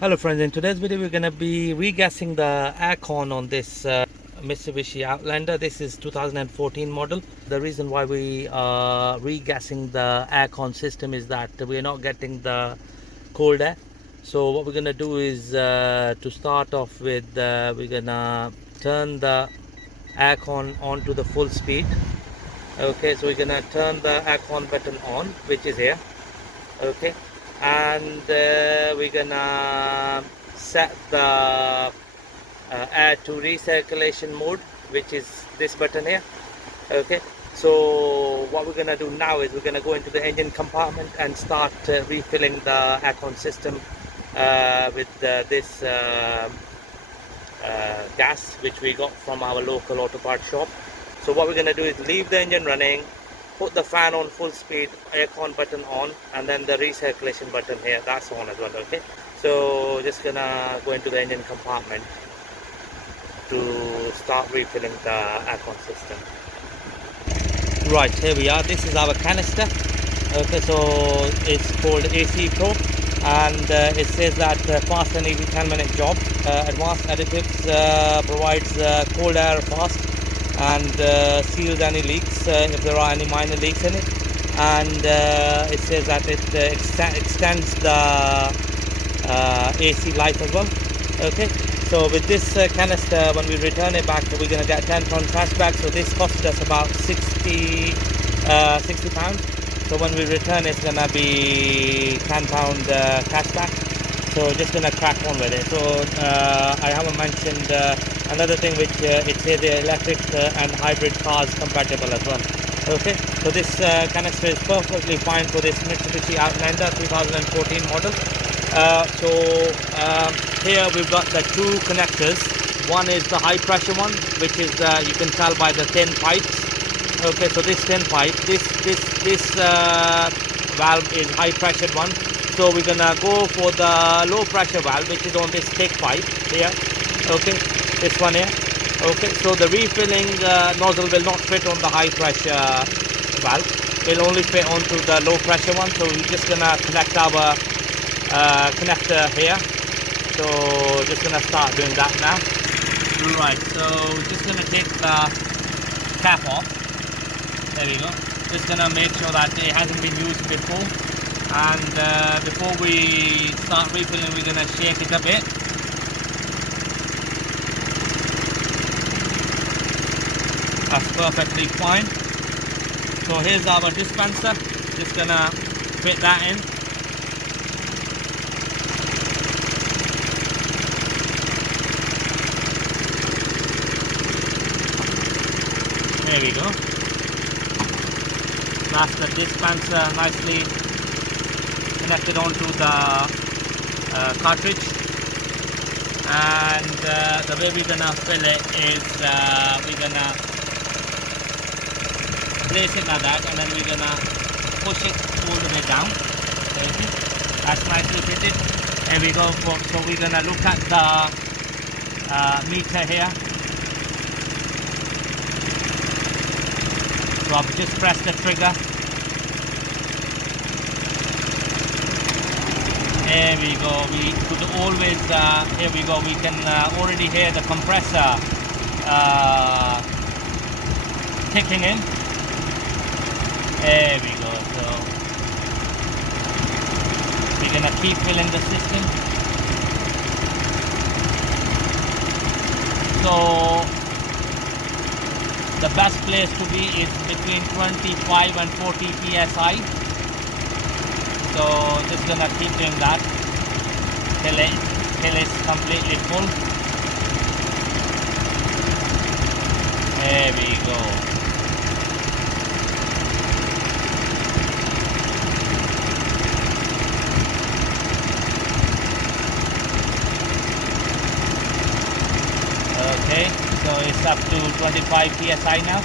Hello friends, in today's video we're going to be regassing the aircon on this Mitsubishi Outlander. This is 2014 model. The reason why we are regassing the aircon system is that we're not getting the cold air. So what we're going to do is to start off with we're going to turn the aircon on to the full speed. Okay, so we're going to turn the aircon button on, which is here. Okay, and we're gonna set the air to recirculation mode, which is this button here. Okay, so what we're gonna do now is we're gonna go into the engine compartment and start refilling the aircon system with this gas which we got from our local auto part shop. So what we're gonna do is leave the engine running, put the fan on full speed, aircon button on, and then the recirculation button here, that's on as well. Okay, so just gonna go into the engine compartment to start refilling the aircon system. Right, here we are. This is our canister. Okay, so it's called AC Pro, and it says that fast and easy 10-minute job. Advanced additives provides cold air fast and seals any leaks if there are any minor leaks in it, and it says that it extends the AC life as well. Okay, so with this canister, when we return it back, we're going to get 10-ton trash bag. So this costed us about 60 pounds. So when we return, it's going to be 10-pound cash back. So just going to crack on with it. So I haven't mentioned another thing, which it says the electric and hybrid cars compatible as well. Okay, so this canister is perfectly fine for this Mitsubishi Outlander 2014 model. Here we've got the two connectors. One is the high pressure one, which is you can tell by the thin pipes. Okay, so this thin pipe, this valve is high pressured one. So we're gonna go for the low pressure valve, which is on this thick pipe here. Okay, this one here. Okay, so the refilling nozzle will not fit on the high pressure valve. It'll only fit onto the low pressure one. So we're just gonna connect our connector here. So just gonna start doing that now. Right, so we're just gonna take the cap off. There we go. Just gonna make sure that it hasn't been used before. And before we start refilling, we're gonna shake it a bit. That's perfectly fine. So here's our dispenser. Just gonna fit that in. There we go. That's the dispenser nicely connected onto the cartridge. And the way we're gonna fill it is we're gonna place it like that, and then we're gonna push it all the way down. Okay. That's nicely fitted. There we go. So we're gonna look at the meter here. So I've just pressed the trigger. There we go. We could always, here we go, we can already hear the compressor kicking in. There we go. So we're gonna keep filling the system. So the best place to be is between 25 and 40 psi. So just gonna keep doing that till it's completely full. There we go. Okay, so it's up to 25 psi now.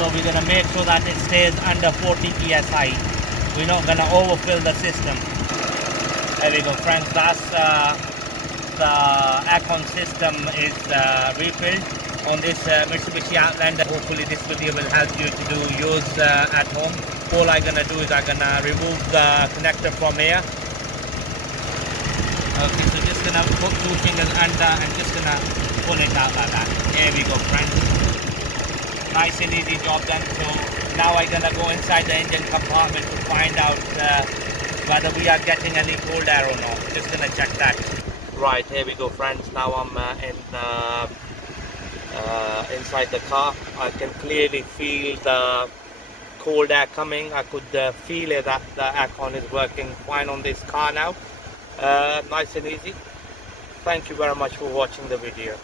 So we're gonna make sure that it stays under 40 psi. We're not gonna overfill the system. There we go, friends. That's the aircon system is refilled on this Mitsubishi Outlander. Hopefully this video will help you to do yours at home. All I'm gonna do is I'm gonna remove the connector from here. Okay, so just gonna put 2 fingers under and just gonna pull it out like that. There we go, friends. Nice and easy job done. So now I'm gonna go inside the engine compartment to find out whether we are getting any cold air or not. Just gonna check that. Right, here we go, friends. Now I'm inside the car. I can clearly feel the cold air coming. I could feel it that the aircon is working fine on this car now. Nice and easy. Thank you very much for watching the video.